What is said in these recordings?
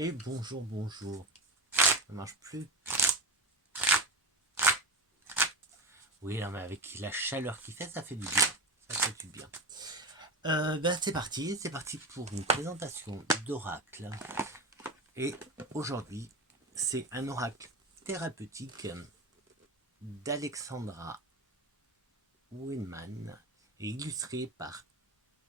Et bonjour, bonjour. Ça marche plus. Oui, non, mais avec la chaleur qui fait, ça fait du bien. Ça fait du bien. C'est parti pour une présentation d'oracle. Et aujourd'hui, c'est un oracle thérapeutique d'Alexandra Winman et illustré par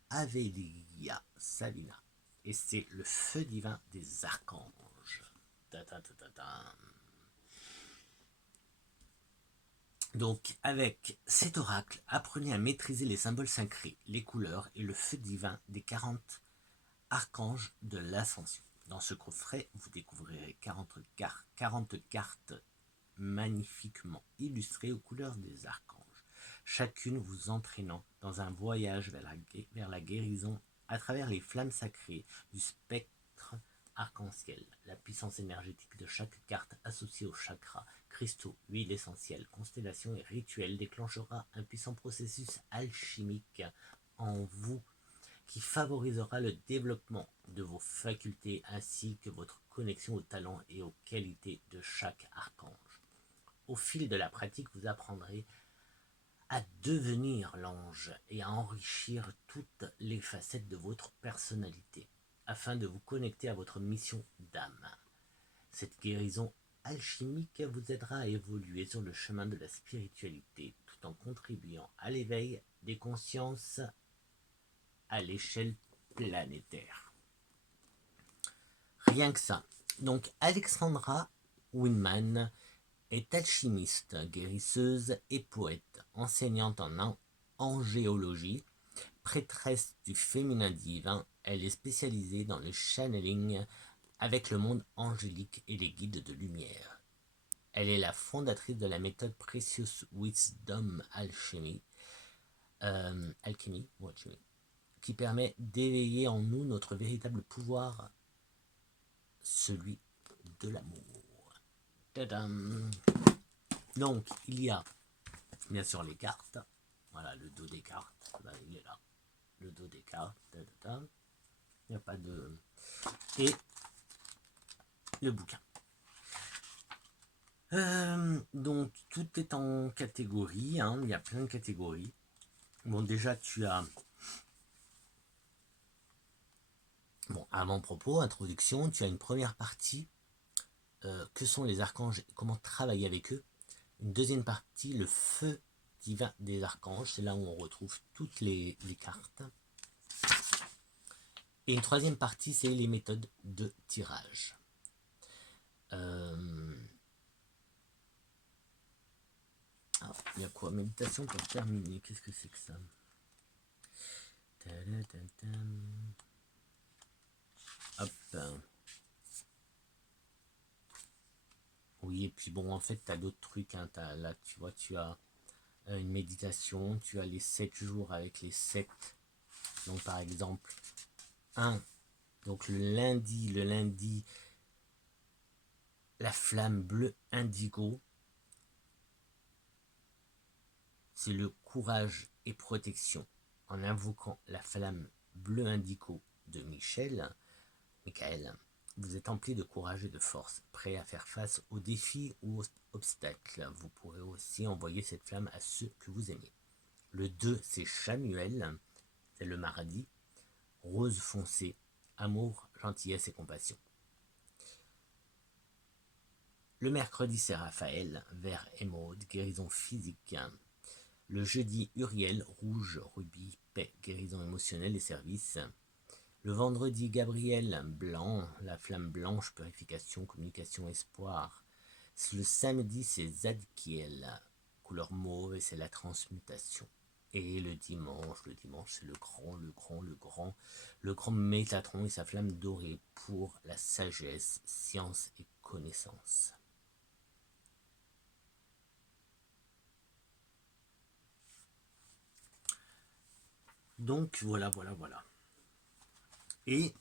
Avelia Savina. Et c'est le feu divin des archanges. Ta -ta -ta -ta -ta. Donc, avec cet oracle, apprenez à maîtriser les symboles sacrés, les couleurs et le feu divin des 40 archanges de l'ascension. Dans ce coffret, vous découvrirez 40 cartes magnifiquement illustrées aux couleurs des archanges, chacune vous entraînant dans un voyage vers la guérison à travers les flammes sacrées du spectre arc-en-ciel. La puissance énergétique de chaque carte associée au chakra, cristaux, huile essentielle, constellation et rituel déclenchera un puissant processus alchimique en vous qui favorisera le développement de vos facultés ainsi que votre connexion aux talents et aux qualités de chaque archange. Au fil de la pratique, vous apprendrez à devenir l'ange et à enrichir toutes les facettes de votre personnalité afin de vous connecter à votre mission d'âme. Cette guérison alchimique vous aidera à évoluer sur le chemin de la spiritualité tout en contribuant à l'éveil des consciences à l'échelle planétaire. Rien que ça. Donc Alexandra Winman est alchimiste, guérisseuse et poète, enseignante en angéologie, prêtresse du féminin divin. Elle est spécialisée dans le channeling avec le monde angélique et les guides de lumière. Elle est la fondatrice de la méthode Precious Wisdom Alchemy, qui permet d'éveiller en nous notre véritable pouvoir, celui de l'amour. Tadam! Donc, il y a bien sûr les cartes. Voilà, le dos des cartes. Ben, il est là. Le dos des cartes. Il n'y a pas de... Et le bouquin. Donc, tout est en catégorie. Hein. Il y a plein de catégories. Bon, déjà, tu as... Bon, avant-propos, introduction, tu as une première partie, que sont les archanges et comment travailler avec eux. Une deuxième partie, le feu divin des archanges, c'est là où on retrouve toutes les cartes. Et une troisième partie, c'est les méthodes de tirage. Il y a quoi? Méditation pour terminer, qu'est-ce que c'est que ça? Hop. Oui, et puis bon, en fait, tu as d'autres trucs. Hein. Là, tu vois, tu as une méditation, tu as les 7 jours avec les 7. Donc, par exemple, 1. Donc, le lundi, la flamme bleue indigo. C'est le courage et protection. En invoquant la flamme bleu indigo de Michael, vous êtes empli de courage et de force, prêt à faire face aux défis ou aux obstacles. Vous pourrez aussi envoyer cette flamme à ceux que vous aimez. Le 2, c'est Chamuel, c'est le mardi. Rose foncée, amour, gentillesse et compassion. Le mercredi, c'est Raphaël, vert émeraude, guérison physique. Le jeudi, Uriel, rouge, rubis, paix, guérison émotionnelle et service. Le vendredi, Gabriel, blanc, la flamme blanche, purification, communication, espoir. Le samedi, c'est Zadkiel, couleur mauve et c'est la transmutation. Et le dimanche, c'est le grand Métatron et sa flamme dorée pour la sagesse, science et connaissance. Donc voilà. Et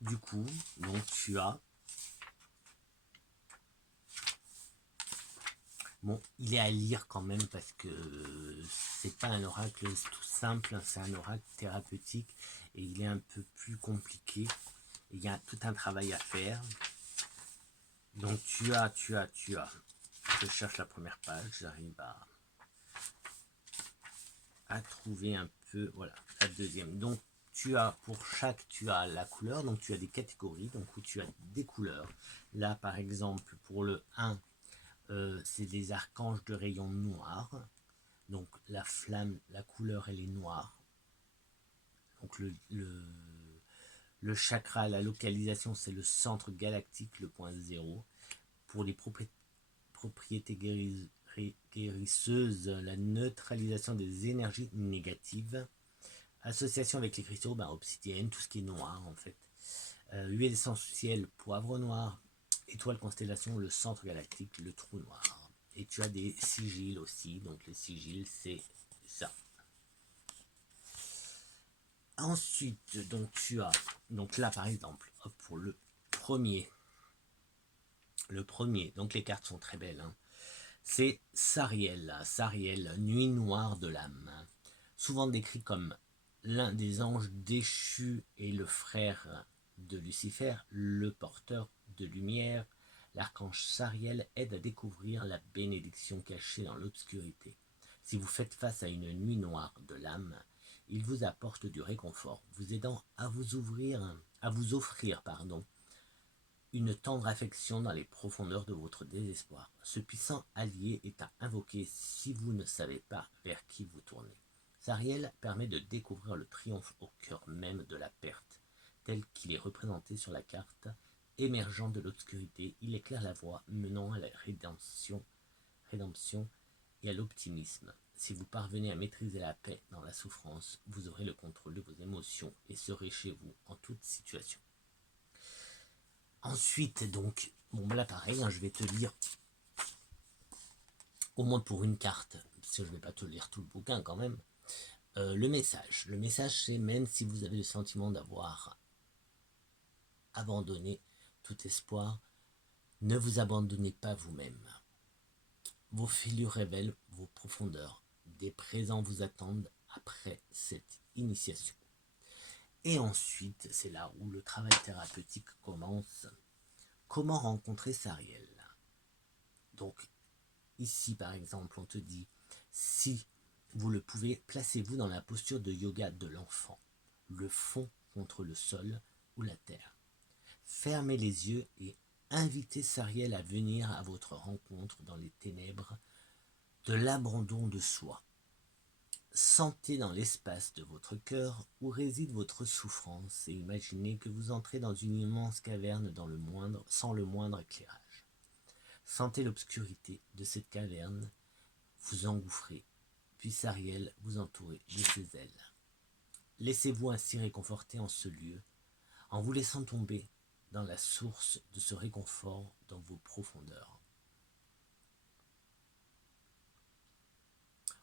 du coup, donc tu as... Bon, il est à lire quand même parce que c'est pas un oracle tout simple, c'est un oracle thérapeutique et il est un peu plus compliqué. Il y a tout un travail à faire. Donc tu as. Je cherche la première page, j'arrive à trouver un peu, voilà, la deuxième. Donc tu as, pour chaque, tu as la couleur, donc tu as des catégories, donc où tu as des couleurs. Là, par exemple, pour le 1, c'est des archanges de rayons noirs. Donc la flamme, la couleur, elle est noire. Donc le chakra, la localisation, c'est le centre galactique, le point 0. Pour les propriétés guérisseuses, la neutralisation des énergies négatives. Association avec les cristaux, obsidienne, tout ce qui est noir en fait. Huile essentielle, poivre noir. Étoile constellation, le centre galactique, le trou noir. Et tu as des sigils aussi, donc les sigils c'est ça. Ensuite, donc tu as, donc là par exemple, pour le premier, donc les cartes sont très belles, hein. C'est Sariel, nuit noire de l'âme. Souvent décrit comme l'un des anges déchus et le frère de Lucifer, le porteur de lumière, l'archange Sariel aide à découvrir la bénédiction cachée dans l'obscurité. Si vous faites face à une nuit noire de l'âme, il vous apporte du réconfort, vous aidant à vous offrir, une tendre affection dans les profondeurs de votre désespoir. Ce puissant allié est à invoquer si vous ne savez pas vers qui vous tournez. Sariel permet de découvrir le triomphe au cœur même de la perte, tel qu'il est représenté sur la carte. Émergeant de l'obscurité, il éclaire la voie menant à la rédemption et à l'optimisme. Si vous parvenez à maîtriser la paix dans la souffrance, vous aurez le contrôle de vos émotions et serez chez vous en toute situation. Ensuite, donc, là pareil, je vais te lire au moins pour une carte, parce que je ne vais pas te lire tout le bouquin quand même. Le message. Le message, c'est même si vous avez le sentiment d'avoir abandonné tout espoir, ne vous abandonnez pas vous-même. Vos fêlures révèlent vos profondeurs. Des présents vous attendent après cette initiation. Et ensuite, c'est là où le travail thérapeutique commence. Comment rencontrer Sariel? Donc, ici, par exemple, on te dit, si vous le pouvez, placez-vous dans la posture de yoga de l'enfant, le front contre le sol ou la terre. Fermez les yeux et invitez Sariel à venir à votre rencontre dans les ténèbres de l'abandon de soi. Sentez dans l'espace de votre cœur où réside votre souffrance et imaginez que vous entrez dans une immense caverne sans le moindre éclairage. Sentez l'obscurité de cette caverne vous engouffrer, puis Sariel vous entourer de ses ailes. Laissez-vous ainsi réconforter en ce lieu, en vous laissant tomber dans la source de ce réconfort dans vos profondeurs.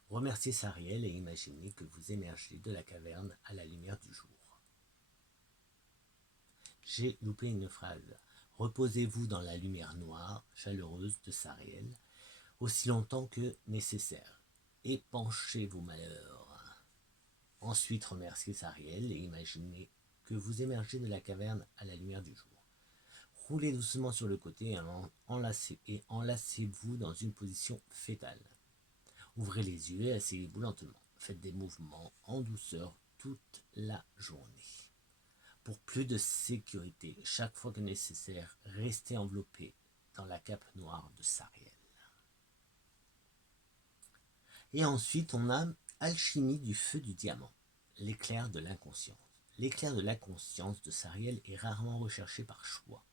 Remerciez Sariel et imaginez que vous émergez de la caverne à la lumière du jour. J'ai loupé une phrase. Reposez-vous dans la lumière noire, chaleureuse de Sariel, aussi longtemps que nécessaire. Épanchez vos malheurs. Ensuite, remerciez Sariel et imaginez que vous émergez de la caverne à la lumière du jour. Roulez doucement sur le côté et enlacez-vous dans une position fétale. Ouvrez les yeux et asseyez-vous lentement. Faites des mouvements en douceur toute la journée. Pour plus de sécurité, chaque fois que nécessaire, restez enveloppé dans la cape noire de Sariel. Et ensuite, on a Alchimie du feu du diamant, l'éclair de l'inconscience. L'éclair de l'inconscience de Sariel est rarement recherché par choix.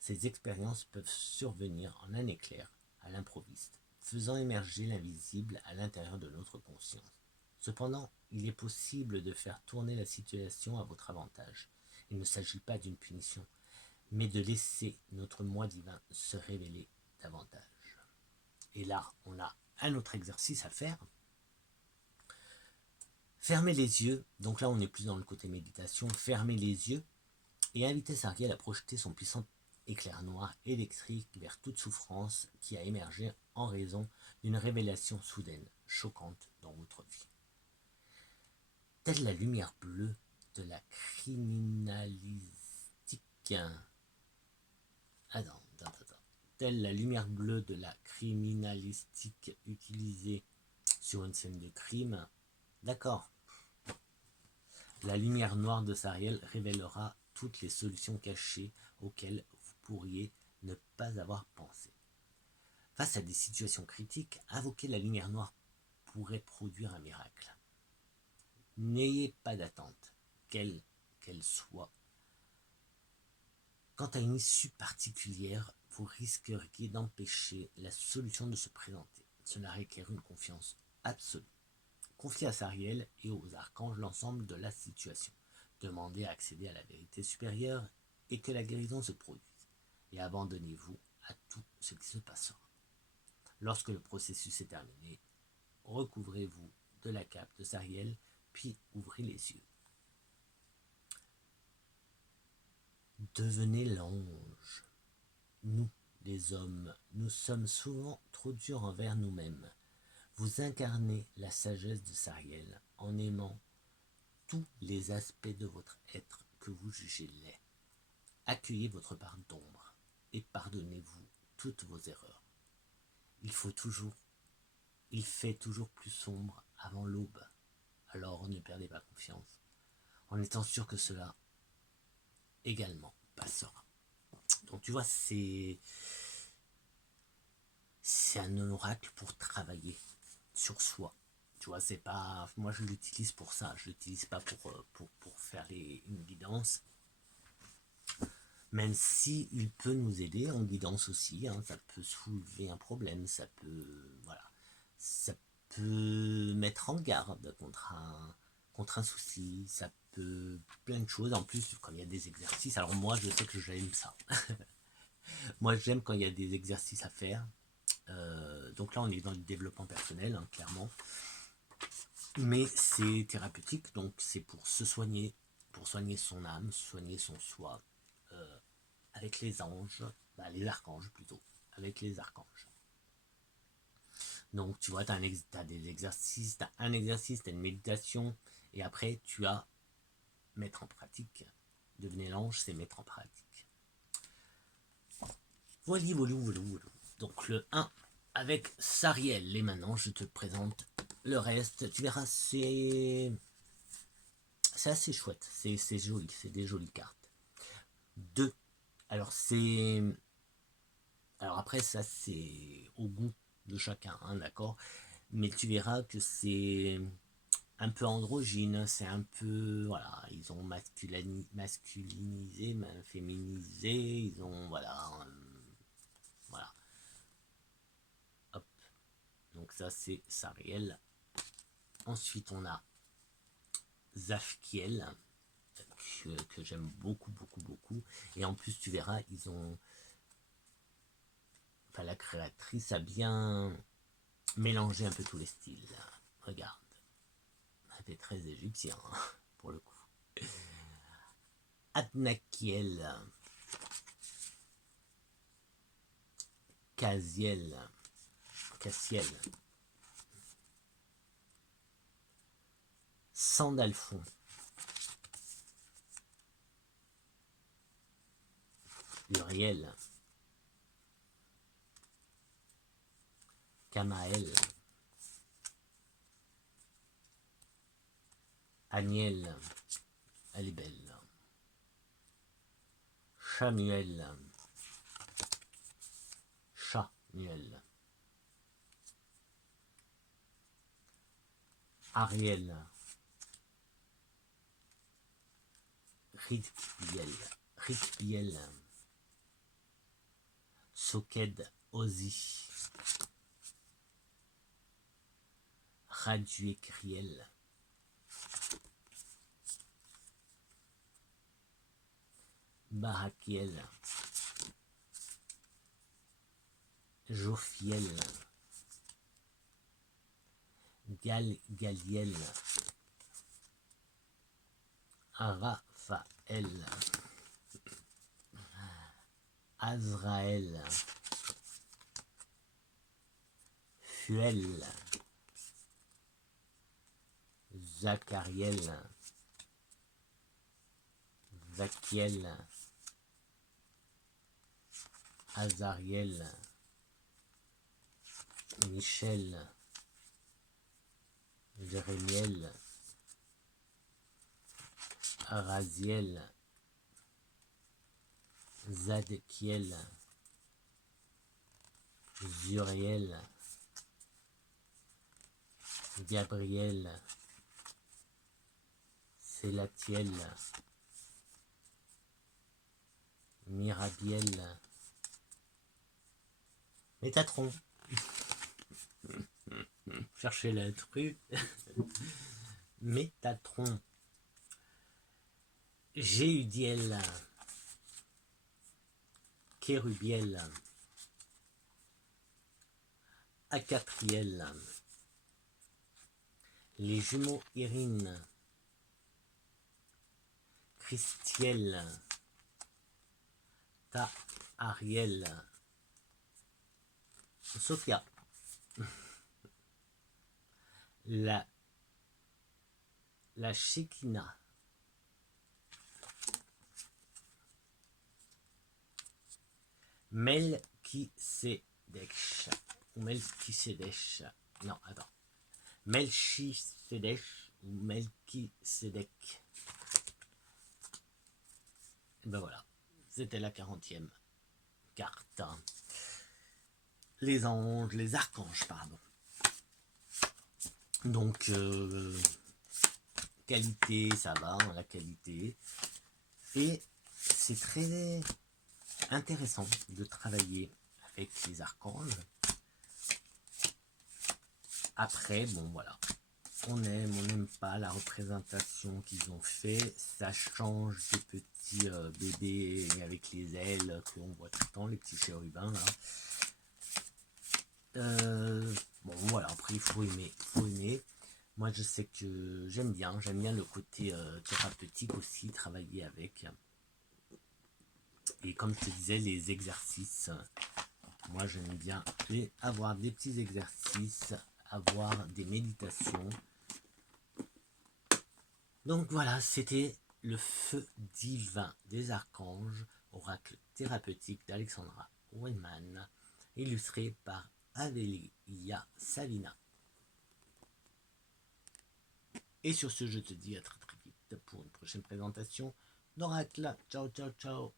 Ces expériences peuvent survenir en un éclair, à l'improviste, faisant émerger l'invisible à l'intérieur de notre conscience. Cependant, il est possible de faire tourner la situation à votre avantage. Il ne s'agit pas d'une punition, mais de laisser notre moi divin se révéler davantage. Et là, on a un autre exercice à faire. Fermez les yeux, donc là on est plus dans le côté méditation, fermez les yeux et invitez Sariel à projeter son puissant éclair noir électrique vers toute souffrance qui a émergé en raison d'une révélation soudaine, choquante dans votre vie. Telle la lumière bleue de la criminalistique Attends. Telle la lumière bleue de la criminalistique utilisée sur une scène de crime. D'accord. La lumière noire de Sariel révélera toutes les solutions cachées auxquelles vous pourriez ne pas avoir pensé. Face à des situations critiques, invoquer la lumière noire pourrait produire un miracle. N'ayez pas d'attente, quelle qu'elle soit. Quant à une issue particulière, vous risqueriez d'empêcher la solution de se présenter. Cela requiert une confiance absolue. Confiez à Sariel et aux archanges l'ensemble de la situation. Demandez à accéder à la vérité supérieure et que la guérison se produise. Et abandonnez-vous à tout ce qui se passera. Lorsque le processus est terminé, recouvrez-vous de la cape de Sariel, puis ouvrez les yeux. Devenez l'ange. Nous, les hommes, nous sommes souvent trop durs envers nous-mêmes. Vous incarnez la sagesse de Sariel en aimant tous les aspects de votre être que vous jugez laids. Accueillez votre part d'ombre et pardonnez-vous toutes vos erreurs. Il fait toujours plus sombre avant l'aube, alors ne perdez pas confiance, en étant sûr que cela également passera. Donc tu vois, c'est un oracle pour travailler sur soi. Tu vois, c'est pas. Moi, je l'utilise pour ça. Je l'utilise pas pour faire une guidance. Même si il peut nous aider en guidance aussi. Hein, ça peut soulever un problème. Ça peut. Voilà. Ça peut mettre en garde contre un souci. Ça peut. Plein de choses. En plus, quand il y a des exercices. Alors, moi, je sais que j'aime ça. Moi, j'aime quand il y a des exercices à faire. Donc là, on est dans le développement personnel, hein, clairement. Mais c'est thérapeutique, donc c'est pour se soigner, pour soigner son âme, soigner son soi, avec les anges, les archanges plutôt, avec les archanges. Donc tu vois, tu as des exercices, tu as un exercice, tu as une méditation, et après tu as mettre en pratique. Devenir l'ange, c'est mettre en pratique. Voilà. Donc le 1 avec Sariel. Et maintenant, je te présente le reste. Tu verras, c'est assez chouette. C'est joli. C'est des jolies cartes. 2. Alors, Alors après, ça, c'est au goût de chacun, hein, d'accord. Mais tu verras que c'est un peu androgyne. C'est un peu... Voilà, ils ont masculinisé, féminisé. Ils ont... Voilà... Voilà. Hop. Donc ça, c'est Sariel. Ensuite, on a Zafkiel, que j'aime beaucoup. Et en plus, tu verras, ils ont... Enfin, la créatrice a bien mélangé un peu tous les styles. Regarde. Ça fait très égyptien, hein, pour le coup. Adnakiel. Cassiel. Sandalfon. Uriel. Kamael. Aniel. Elle est belle. Chamuel. Chamuel. Ariel. Ritbiel. Soked Ozi. Raduekriel. Barakiel. Jophiel. Galiel. Raphaël. Azraël. Fuel. Zachariel. Vakiel. Azariel, Michel, Jérémiel, Raziel, Zadkiel, Zuriel, Gabriel, Selatiel, Mirabiel, Métatron. Cherchez la truc. Métatron. Géudiel, Kérubiel, Acatriel, les jumeaux Irine, Christiel, Ariel, Sophia, la Shekinah, Melchisedec, ou Melchisedec, non, attends, Melchisedec ou Melchisedec. Et ben voilà, c'était la 40e carte. Les anges, les archanges, pardon. Donc, qualité, ça va, la qualité. Et c'est très intéressant de travailler avec les archanges. Après, bon voilà, on aime, on n'aime pas la représentation qu'ils ont fait. Ça change des petits bébés avec les ailes qu'on voit tout le temps, les petits chérubins là. Bon voilà, après il faut aimer, Moi je sais que j'aime bien le côté thérapeutique aussi, travailler avec. Et comme je te disais, les exercices, moi j'aime bien avoir des petits exercices, avoir des méditations. Donc voilà, c'était le feu divin des archanges, oracle thérapeutique d'Alexandra Weinman, illustré par Avelia Savina. Et sur ce, je te dis à très très vite pour une prochaine présentation d'oracle. Ciao, ciao, ciao.